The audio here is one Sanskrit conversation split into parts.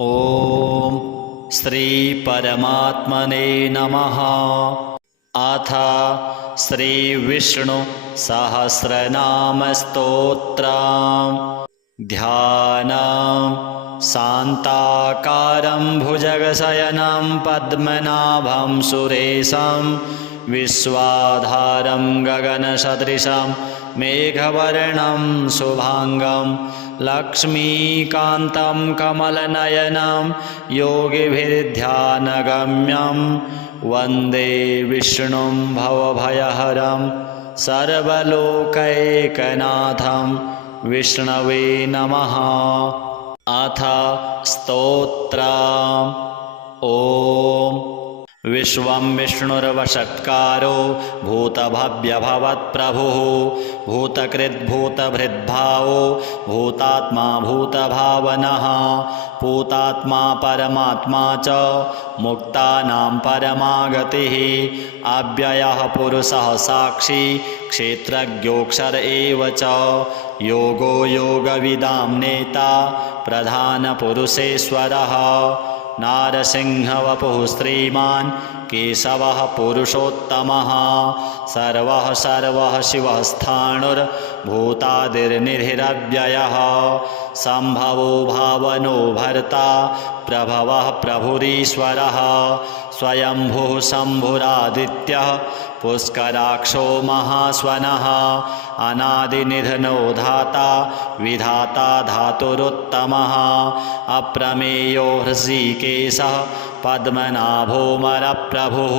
ॐ श्री परमात्मने नमः। अथ श्री विष्णु सहस्रनाम स्तोत्रम्। ध्यानम्। शान्ताकारं भुजगशयनं पद्मनाभं सुरेशं विश्वाधारं गगनसदृशं मेघवर्णं शुभांगं लक्ष्मीकान्तं कमलनयनं योगिभिर्ध्यानगम्यं वन्दे विष्णुं भवभयहरं सर्वलोकैकनाथं विष्णवे नमः। अथ स्तोत्रम्। ॐ विश्वं विष्णुर्वषट्कारो भूतभव्यभवत्प्रभुः भूतकृद्भूतभृद्भावो भूतात्मा भूतभावनः पूतात्मा परमात्मा च मुक्तानां परमागतिः अव्ययः पुरुषः साक्षी क्षेत्रज्ञोऽक्षर एव च योगो योगविदां नेता प्रधानपुरुषेश्वरः नारसिंहवपुः श्रीमान् केशवः पुरुषोत्तमः सर्वः सर्वः शिवः स्थाणुर्भूतादिर्निधिरव्ययः सम्भवो भावनो भर्ता प्रभवः प्रभुरीश्वरः स्वयंभुः शम्भुरादित्यः पुष्कराक्षो महास्वनः अनादिनिधनो धाता विधाता धातुरुत्तमः अप्रमेयो हृषीकेशः पद्मनाभोऽमरप्रभुः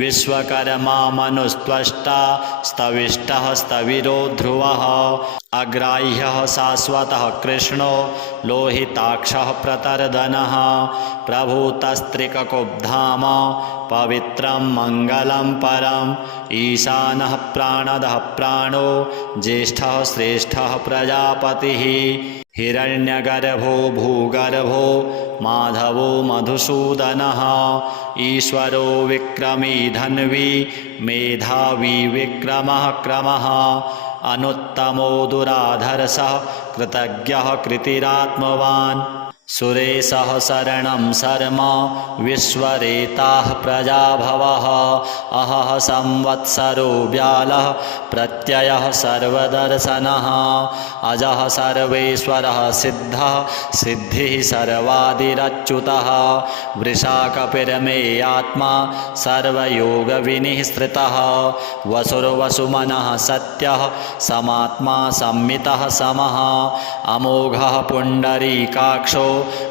विश्वकर्मा मनुस्त्वष्टा स्तविष्टः स्थविरो ध्रुवः अग्राह्यः शाश्वतः कृष्णो लोहिताक्षः प्रतर्दनः प्रभूतस्त्रिककुब्धाम पवित्रं मङ्गलं परम् ईशानः प्राणदः प्राणो ज्येष्ठः श्रेष्ठः प्रजापतिः हिरण्यगर्भो भूगर्भो माधवो मधुसूदनः ईश्वरो विक्रमी धन्वी मेधावी विक्रमः क्रमः अनुत्तमो दुराधर्षः कृतज्ञः कृतिरात्मवान् सुरेशः शरणं शर्म विश्वरेताः प्रजाभवः अहः संवत्सरो व्यालः प्रत्ययः सर्वदर्शनः अजः सर्वेश्वरः सिद्धः सिद्धिः सर्वादिरच्युतः वृषाकपिर्मे आत्मा सर्वयोगविनिःसृतः वसुर्वसुमनः सत्यः समात्मा संमितः समः अमोघः पुण्डरीकाक्षो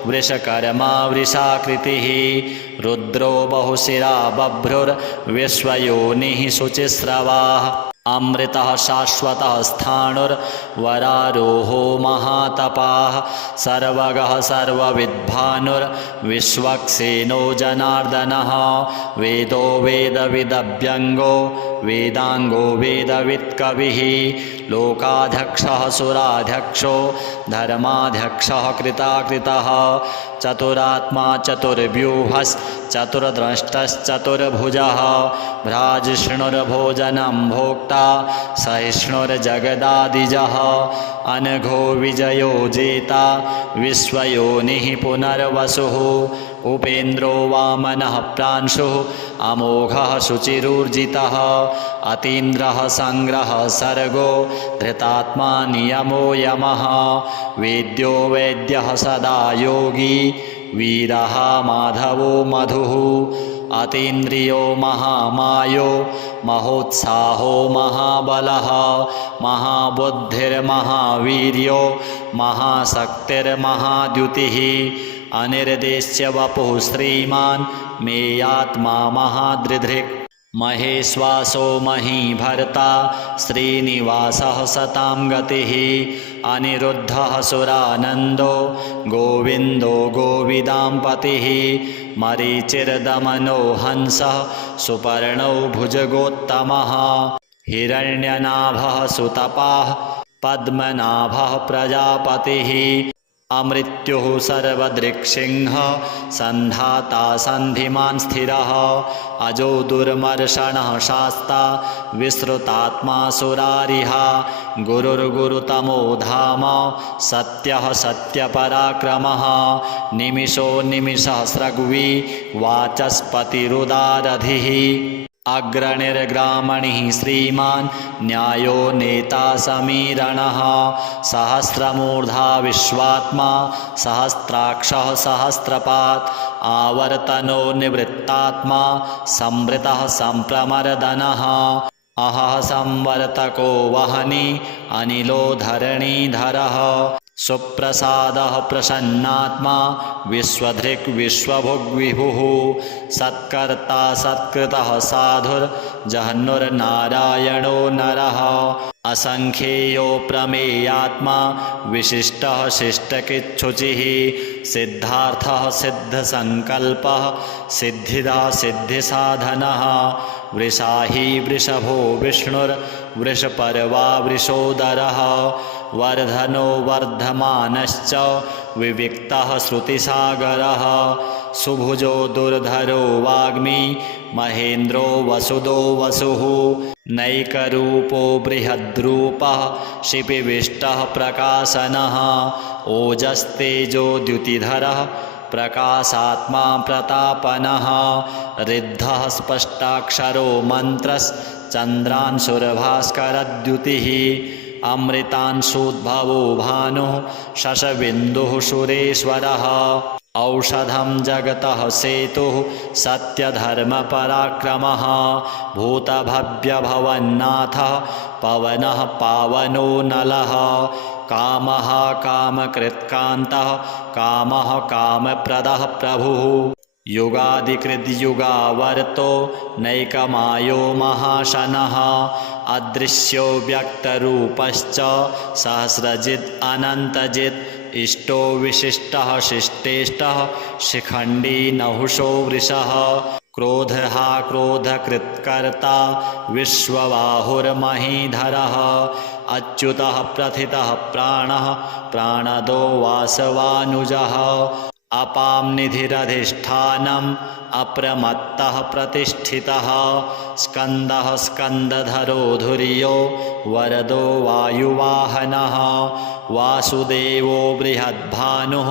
वृषकर्मा वृषाकृतिः रुद्रो बहुशिरा बभ्रुर्विश्वयोनिः शुचिस्रवाः अमृतः शाश्वतः स्थाणुर्वरारोहो महातपाः सर्वगः सर्वविद्भानुर्विश्वक्सेनो जनार्दनः वेदो वेदविदभ्यङ्गो वेदाङ्गो वेदवित्कविः लोकाध्यक्षः सुराध्यक्षो धर्माध्यक्षः कृताकृतः चतुरात्मा चतुर्व्यूहश्चतुर्द्रष्टश्चतुर्भुजः भ्राजिष्णुर्भोजनं भोक्ता सहिष्णुर्जगदादिजः अनघो विजयो जेता विश्वयोनिः पुनर्वसुः उपेन्द्रो वामनः प्रांशुः अमोघः शुचिरूर्जितः अतीन्द्रः सङ्ग्रहः सर्गो धृतात्मा नियमो यमः वेद्यो वैद्यः सदा योगी वीरः माधवो मधुः अतीन्द्रियो महामायो महोत्साहो महाबलः महाबुद्धिर्महावीर्यो महाशक्तिर्महाद्युतिः अनिर्देश्य वपुः श्रीमान् मेयात्मा महादृधृक् महेश्वासो महीभर्ता श्रीनिवासः सतां गतिः अनिरुद्धः सुरानन्दो गोविन्दो गोविदां पतिः मरीचिर्दमनो हंसः सुपर्णो भुजगोत्तमः हिरण्यनाभः सुतपाः पद्मनाभः प्रजापतिः अमृत्युः सर्वदृक्सिंह सन्धाता सन्धिमान् स्थिरः अजो दुर्मर्षणः शास्ता विश्रुतात्मा सुरारिहा गुरुर्गुरुतमो धाम सत्यः सत्यपराक्रमः निमिषो निमिषसहस्रग्वी वाचस्पतिरुदारधिः अग्रणिर्ग्रामणिः श्रीमान् न्यायो नेता समीरणः सहस्रमूर्धा विश्वात्मा सहस्राक्षः सहस्रपात् आवर्तनो निवृत्तात्मा संवृतः संप्रमर्दनः अहः संवर्तको वहनी अनिलो धरणीधरः सुप्रसादः प्रसन्नात्मा विश्वधृक् विश्वभुग्विभुः सत्कर्ता सत्कृतः साधुर्जह्नुर्नारायणो नरः असंख्येयो प्रमेयात्मा विशिष्टः शिष्टकिच्छुचिः सिद्धार्थः सिद्धसङ्कल्पः सिद्धिदा सिद्धिसाधनः वृषाही वृषभो विष्णुर्वृषपर्वा वृषोदरः वर्धनो वर्धमानश्च विविक्तः श्रुतिसागरः सुभुजो दुर्धरो वाग्मी महेन्द्रो वसुदो वसुः नैकरूपो बृहद्रूपः शिपिविष्टः प्रकाशनः ओजस्तेजो द्युतिधरः प्रकाशात्मा प्रतापनः रिद्धः स्पष्टाक्षरो मन्त्रश्चन्द्रांशुर्भास्करद्युतिः अमृतांशुद्भवो भानुः शशबिन्दुः सुरेश्वरः औषधं जगतः सेतुः सत्यधर्मपराक्रमः भूतभव्यभवन्नाथः पवनः पावनो नलः कामः कामकृत्कान्तः कामः कामप्रदः प्रभुः युगादिकृद्युगावर्तो नैकमायो महाशनः अदृश्यो व्यक्तरूपश्च सहस्रजित् अनन्तजित् इष्टो विशिष्टः शिष्टेष्टः शिखण्डी नहुषो वृषः क्रोधः क्रोधकृत्कर्ता विश्वबाहुर्महीधरः अच्युतः प्रथितः प्राणः प्राणदो वासवानुजः अपां निधिरधिष्ठानम् अप्रमत्तः प्रतिष्ठितः स्कन्दः स्कन्दधरो धुर्यो वरदो वायुवाहनः वासुदेवो बृहद्भानुः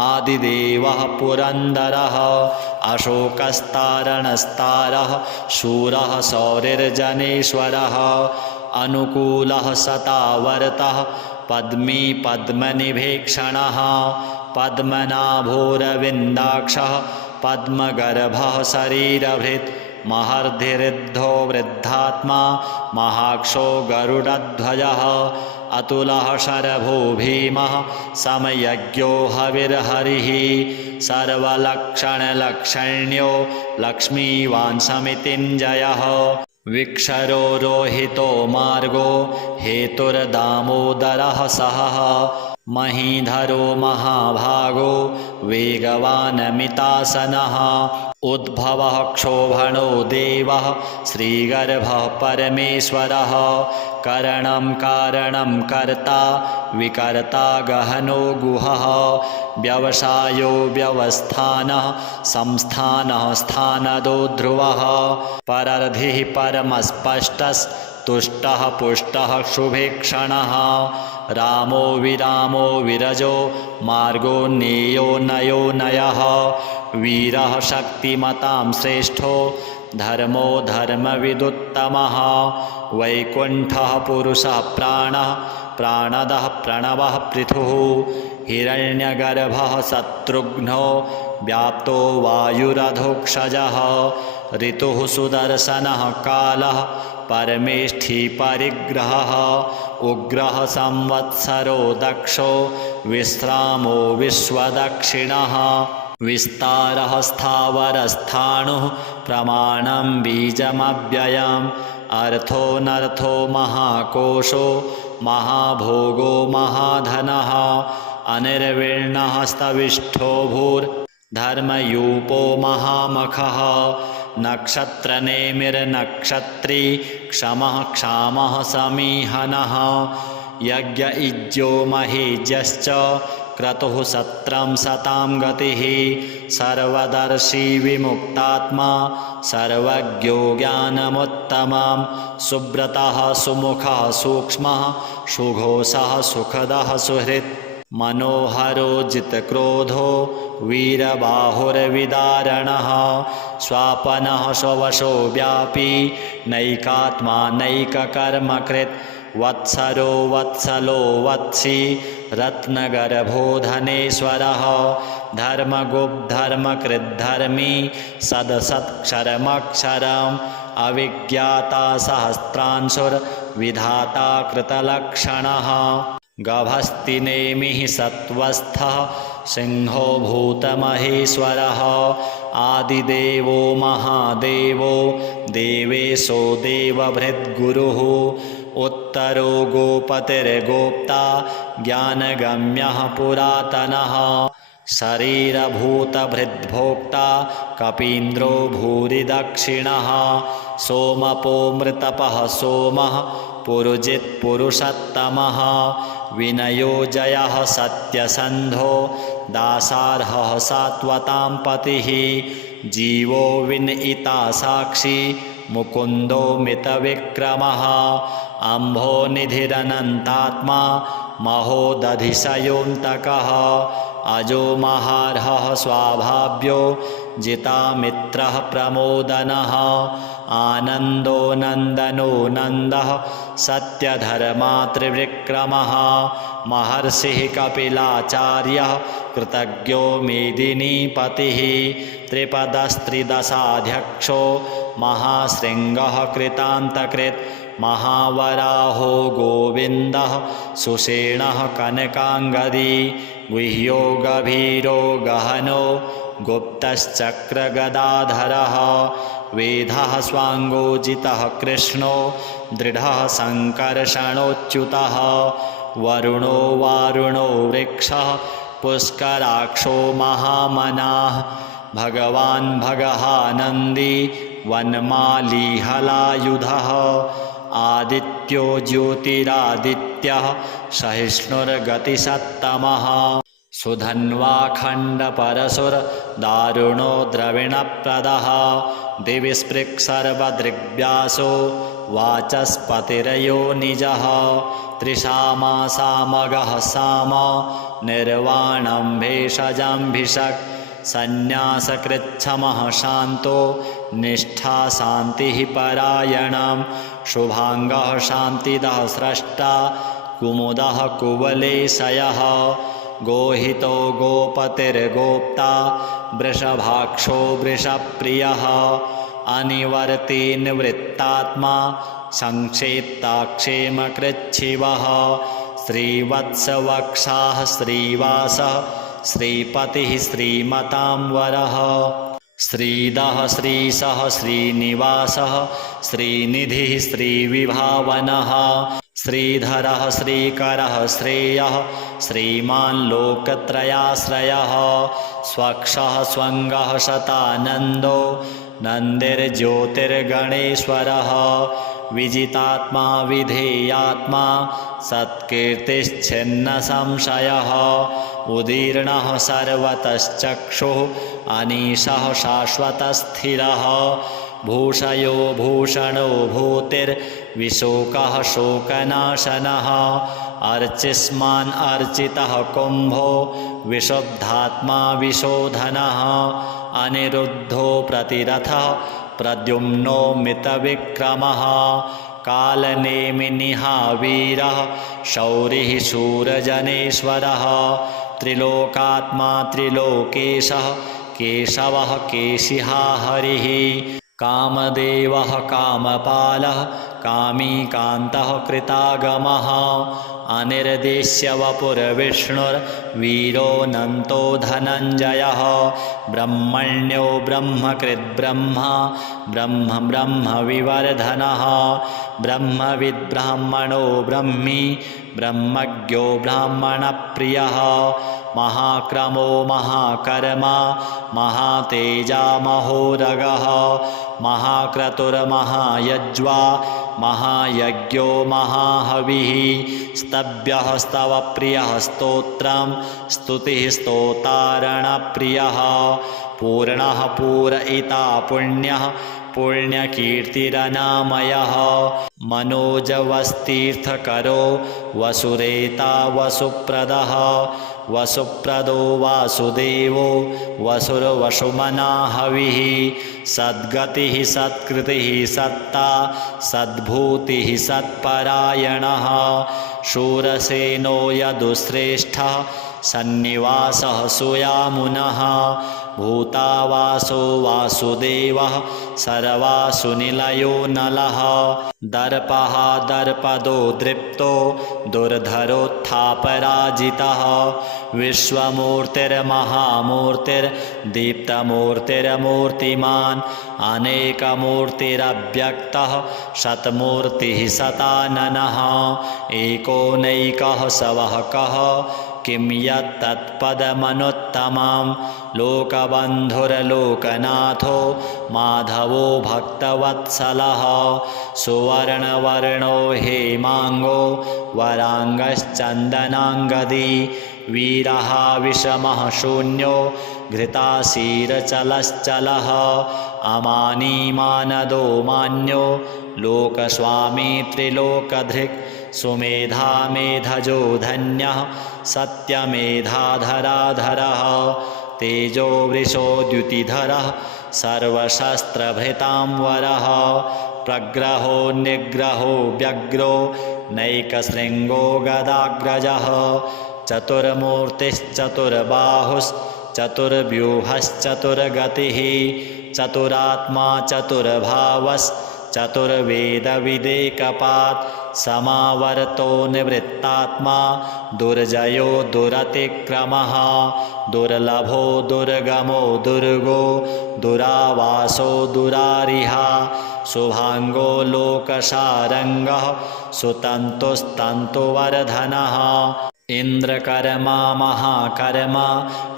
आदिदेवः पुरन्दरः अशोकस्तारणस्तारः शूरः शौरिर्जनेश्वरः अनुकूलः सतावर्तः पद्मी पद्मनिभेक्षणः पद्मनाभोरविन्दाक्षः पद्मगर्भः शरीरभृत् महर्धिरिद्धो वृद्धात्मा महाक्षो गरुडध्वजः अतुलः शरभो भीमः समयज्ञो हविर्हरिः सर्वलक्षणलक्षण्यो लक्ष्मीवान् समितिञ्जयः विक्षरो रोहितो मार्गो हेतुर्दामोदरः सहः महीधरो महाभागो वेगवानमितासनः उद्भवः क्षोभणो देवः श्रीगर्भः परमेश्वरः करणं कारणं कर्ता विकर्ता गहनो गुहः व्यवसायो व्यवस्थानः संस्थानः स्थानदो ध्रुवः परर्धिः परमस्पष्टस्तुष्टः पुष्टः शुभेक्षणः रामो विरामो विरजो मार्गो नेयो नयो नयः वीरः शक्तिमतां श्रेष्ठो धर्मो धर्मविदुत्तमः वैकुण्ठः पुरुषः प्राणः प्राणदः प्रणवः पृथुः हिरण्यगर्भः शत्रुघ्नो व्याप्तो वायुरधोक्षजः ऋतुः सुदर्शनः कालः परमेष्ठी परिग्रहः उग्रः संवत्सरो दक्षो विश्रामो विश्वदक्षिणः विस्तारः स्थावरस्थाणुः प्रमाणं बीजमव्ययम् अर्थोऽनर्थो महाकोशो महाभोगो महाधनः अनिर्विण्णः स्तविष्ठो भूर्धर्मयूपो महामखः नक्षत्रनेमिर्नक्षत्री क्षमः क्षामः समीहनः यज्ञ इज्यो महेज्यश्च क्रतुः सत्रं सतां गतिः सर्वदर्शी विमुक्तात्मा सर्वज्ञो ज्ञानमुत्तमं सुब्रतः सुमुखः सूक्ष्मः सुघोषः सुखदः सुहृत् मनोहरो जितक्रोधो वीरबाहुर्विदारणः स्वापनः स्ववशो व्यापी नैकात्मा नैककर्मकृत् वत्सरो वत्सलो वत्सी रत्नगर्भो धनेश्वरः धर्मगुप्धर्मकृद्धर्मी सदसत्क्षरमक्षरम् अविज्ञाता सहस्रांशुर्विधाता कृतलक्षणः गभस्तिनेमिः सत्त्वस्थः सिंहो भूतमहेश्वरः आदिदेवो महादेवो देवेशो देवभृद्गुरुः उत्तरो गोपतिर्गोप्ता ज्ञानगम्यः पुरातनः शरीरभूतभृद्भोक्ता कपीन्द्रो भूरिदक्षिणः सोमपो मृतपः सोमः पुरुजित्पुरुषोत्तमः विनयो जयः सत्यसन्धो दासार्हः सात्वतां पतिः जीवो विनयिता साक्षी मुकुन्दो मितविक्रमः अम्भोनिधिरनन्तात्मा महोदधिशयोऽन्तकः अजो महार्हः स्वाभाव्यो जितामित्रः प्रमोदनः आनन्दो नन्दनो नन्दः सत्यधर्मात्रिविक्रमः महर्षिः कपिलाचार्यः कृतज्ञो मेदिनीपतिः त्रिपदस्त्रिदशाध्यक्षो महाशृङ्गः कृतान्तकृत् महावराहो गोविन्दः सुषेणः कनकाङ्गदी गुह्यो गभीरो गहनो गुप्तश्चक्रगदाधरः वेदः स्वाङ्गोजितः कृष्णो दृढः सङ्कर्षणोच्युतः वरुणो वारुणो वृक्षः पुष्कराक्षो महामनाः भगवान् भगहानन्दी वनमाली हलायुधः आदित्यो ज्योतिरादित्यः सहिष्णुर्गतिसत्तमः सुधन्वाखण्डपरशुर्दारुणो द्रविणप्रदः दिवि स्पृक्सर्वदृग्व्यासो वाचस्पतिरयो निजः त्रिशामासामगः साम निर्वाणं भेषजम्भिषक् सन्न्यासकृच्छमः शान्तो निष्ठा शान्तिः परायणं शुभाङ्गः शान्तिदः स्रष्टा कुमुदः कुवलेशयः गोहितो गोपतिर्गोप्ता वृषभाक्षो वृषप्रियः अनिवर्ती निवृत्तात्मा संक्षेप्ताक्षेमकृच्छिवः श्रीवत्सवक्षाः श्रीवासः श्रीपतिः श्रीमतां वरः श्रीदः श्रीशः श्रीनिवासः श्रीनिधिः श्रीविभावनः श्रीधरः श्रीकरः श्रेयः श्रीमान् लोकत्रयाश्रयः स्वक्षः स्वङ्गः शतानन्दो नन्दिर्ज्योतिर्गणेश्वरः विजितात्मा विधेयात्मा सत्कीर्तिश्छिन्नसंशयः उदीर्णः सर्वतश्चक्षुः अनीशः शाश्वतस्थिरः भूषयो भूषणो भूतिर्विशोकः शोकनाशनः अर्चिस्मान् अर्चितः कुम्भो विशुद्धात्मा विशोधनः अनिरुद्धो प्रतिरथः प्रद्युम्नो मितविक्रमः कालनेमिनिहावीरः शौरिः शूरजनेश्वरः त्रिलोकात्मा त्रिलोकेशः केशवः केशिहा हरिः कामदेवः कामपालः कामीकान्तः कृतागमः अनिर्देश्य वपुर्विष्णुर्वीरोऽनन्तो धनञ्जयः ब्रह्मण्यो ब्रह्मकृद्ब्रह्मा ब्रह्म ब्रह्मविवर्धनः ब्रह्मविद्ब्राह्मणो ब्रह्मी ब्रह्मज्ञो ब्राह्मणप्रियः महाक्रमो महाकर्मा महातेजा महोरगः महाक्रतुर्महायज्वा महायज्ञो महाहविः स्तभ्यः स्तवप्रियः स्तोत्रं स्तुतिः स्तोतारणप्रियः पूर्णः पूरयिता पुण्यः पुण्यकीर्तिरनामयः मनोजवस्तीर्थकरो वसुरेता वसुप्रदः वसुप्रदो वासुदेवो वसुर्वसुमना हविः सद्गतिः सत्कृतिः सत्ता सद्भूतिः सत्परायणः शूरसेनो यदुश्रेष्ठः सन्निवासः सुयामुनः भूतावासो वासुदेवः सर्वासुनिलयो नलः दर्पः दर्पदो दृप्तो दुर्धरोत्थापराजितः विश्वमूर्तिर्महामूर्तिर्दीप्तमूर्तिर्मूर्तिमान् अनेकमूर्तिरव्यक्तः शतमूर्तिः शताननः एकोनैकः सवहकः किं यत्तत्पदमनुत्तमं लोकबन्धुर्लोकनाथो माधवो भक्तवत्सलः सुवर्णवर्णो हेमाङ्गो वराङ्गश्चन्दनाङ्गदी वीरः विषमः शून्यो घृताशीरचलश्चलः अमानीमानदो मान्यो लोकस्वामी त्रिलोकधृक् सुमेधा मेधजो धन्यः सत्यमेधाधराधरः तेजो वृषो द्युतिधरः सर्वशस्त्रभृतां वरः प्रग्रहो निग्रहो व्यग्रो नैकशृङ्गो गदाग्रजः चतुर्मूर्तिश्चतुर्बाहुश्चतुर्व्यूहश्चतुर्गतिः चतुरात्मा चतुर्भावश्चतुर्वेदविदेकपात् समावर्तो निवृत्तात्मा दुर्जयो दुरतिक्रमः दुर्लभो दुर्गमो दुर्गो दुरावासो दुरारिहा शुभाङ्गो लोकशारङ्गः सुतन्तुस्तन्तुवर्धनः इन्द्रकर्मा महाकर्मा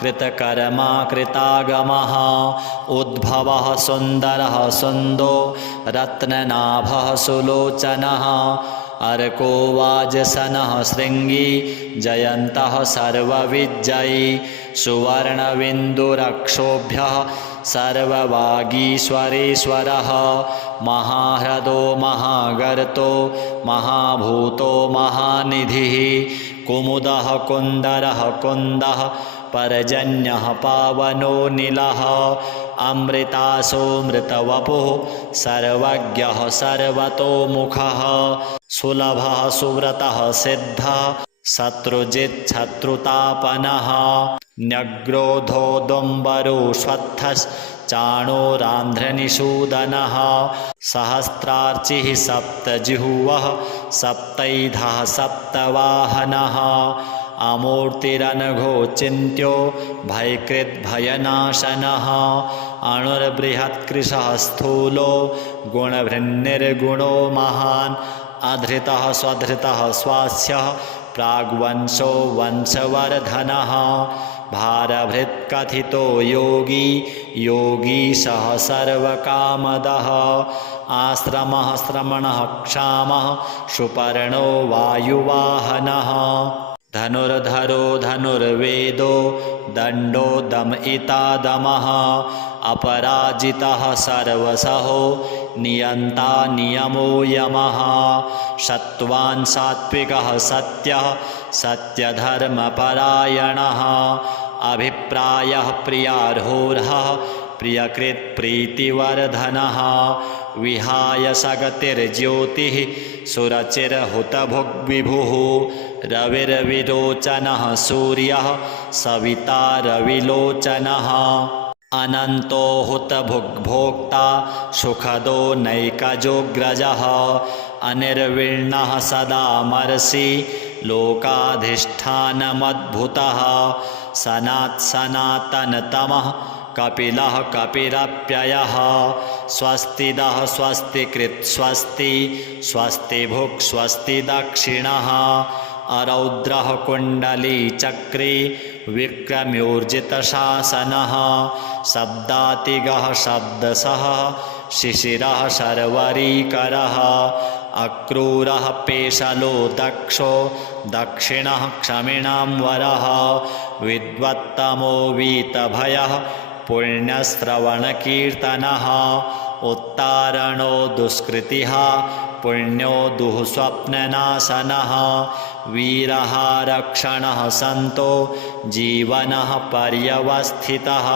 कृतकर्मा कृतागमः उद्भवः सुन्दरः सुन्दो रत्ननाभः सुलोचनः अर्को वाजसनः शृङ्गी जयन्तः सर्वविजयी सुवर्णबिन्दुरक्षोभ्यः सर्ववागीश्वरेश्वरः महाह्रदो महागर्तो महाभूतो महानिधिः कुमुदः कुन्दरः कुन्दः पर्जन्यः पावनो नीलः अमृतासोऽमृतवपुः सर्वज्ञः सर्वतोमुखः सुलभः सुव्रतः सिद्धः शत्रुजिच्छत्रुतापनः न्यग्रोधोदुम्बरो श्वत्थश्चाणोरान्ध्रनिषूदनः सहस्रार्चिः सप्तजिह्वः सप्तैधः सप्तवाहनः अमूर्तिरनघो चिन्त्यो भयकृद्भयनाशनः अणुर्बृहत्कृशः स्थूलो गुणभृन्निर्गुणो महान् अधृतः स्वधृतः स्वास्यः प्राग्वंशो वंशवर्धनः भारभृत्कथितो योगी योगीशः सर्वकामदः आश्रमः श्रमणः क्षामः सुपर्णो वायुवाहनः धनुर्धरो धनुर्वेदो दण्डो दमयिता दमः अपराजितः सर्वसहो नियन्ता नियमो यमः सत्त्वान् सात्विकः सत्यः सत्यधर्मपरायणः अभिप्रायः प्रियार्होर्हः प्रियकृत्प्रीतिवर्धनः विहाय सगतिर्ज्योतिः सुरचिर्हुतभुग्विभुः रविर्विरोचनः सूर्यः सविता रविलोचनः अनन्तो हुतभुग्भोक्ता सुखदो नैकजोऽग्रजः अनिर्विण्णः सदामर्षि लोकाधिष्ठानमद्भुतः सनात्सनातनतमः कपिलः कपिरप्ययः स्वस्तिदः स्वस्तिकृत् स्वस्ति स्वस्तिभुक् स्वस्ति दक्षिणः अरौद्रः कुण्डलीचक्रे विक्रम्योर्जितशासनः शब्दातिगः शब्दसः शिशिरः शर्वरीकरः अक्रूरः पेशलो दक्षो दक्षिणः क्षमिणां वरः विद्वत्तमो वीतभयः पुण्यश्रवणकीर्तनः उत्तारणो दुष्कृतिः पुण्यो दुःस्वप्ननाशनः वीरः रक्षणः सन्तो जीवनः पर्यवस्थितः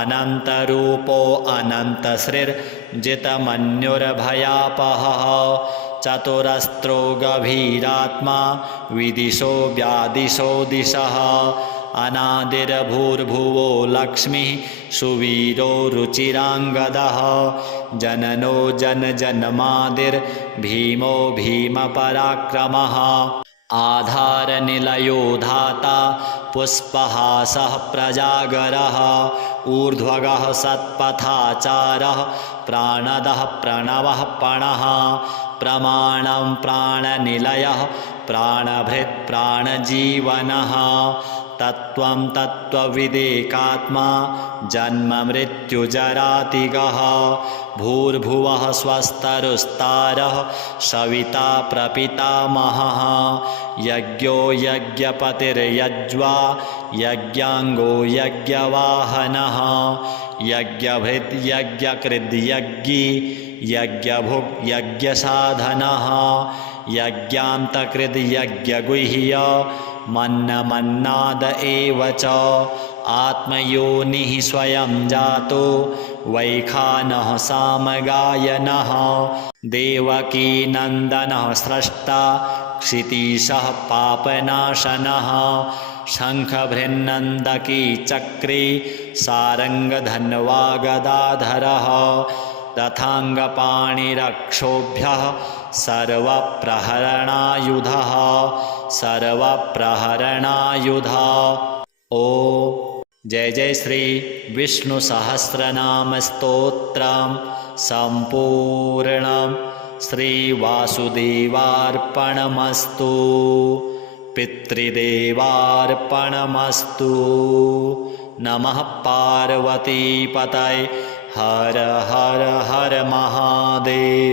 अनन्तरूपो अनन्तश्रीर्जितमन्युर्भयापहः चतुरस्रो गभीरात्मा विदिशो व्यादिशो दिशः अनादिर्भूर्भुवो लक्ष्मीः सुवीरो रुचिराङ्गदः जननो जनजन्मादिर्भीमो भीमपराक्रमः आधारनिलयो धाता पुष्पहासः प्रजागरः ऊर्ध्वगः सत्पथाचारः प्राणदः प्रणवः पणः प्रमाणं प्राणनिलयः प्राणभृत् प्राणजीवनः तत्त्वं तत्त्वविदेकात्मा जन्ममृत्युजरातिगः भूर्भुवः स्वस्तरुस्तारः सविता प्रपितामहः यज्ञो यज्ञपतिर्यज्वा यज्ञाङ्गो यज्ञवाहनः यज्ञभृत् यज्ञकृद्यज्ञी यज्ञभुक् यज्ञसाधनः यज्ञान्तकृद् यज्ञगुह्य मन्नमन्नाद एव च आत्मयोनिः स्वयं जातो वैखानः सामगायनः देवकीनन्दनः स्रष्टा क्षितीशः पापनाशनः शङ्खभृन्नन्दकी चक्रे सारङ्गधन्वा गदाधरः रथाङ्गपाणिरक्षोभ्यः सर्वप्रहरणायुधः सर्वप्रहरणायुधः। ओ जय जय श्री विष्णु सहस्रनाम स्तोत्रम संपूर्णम श्री वासुदेवार्पणमस्तु पितृदेवार्पणमस्तु। नमः पार्वतीपतये हर हर हर महादेव।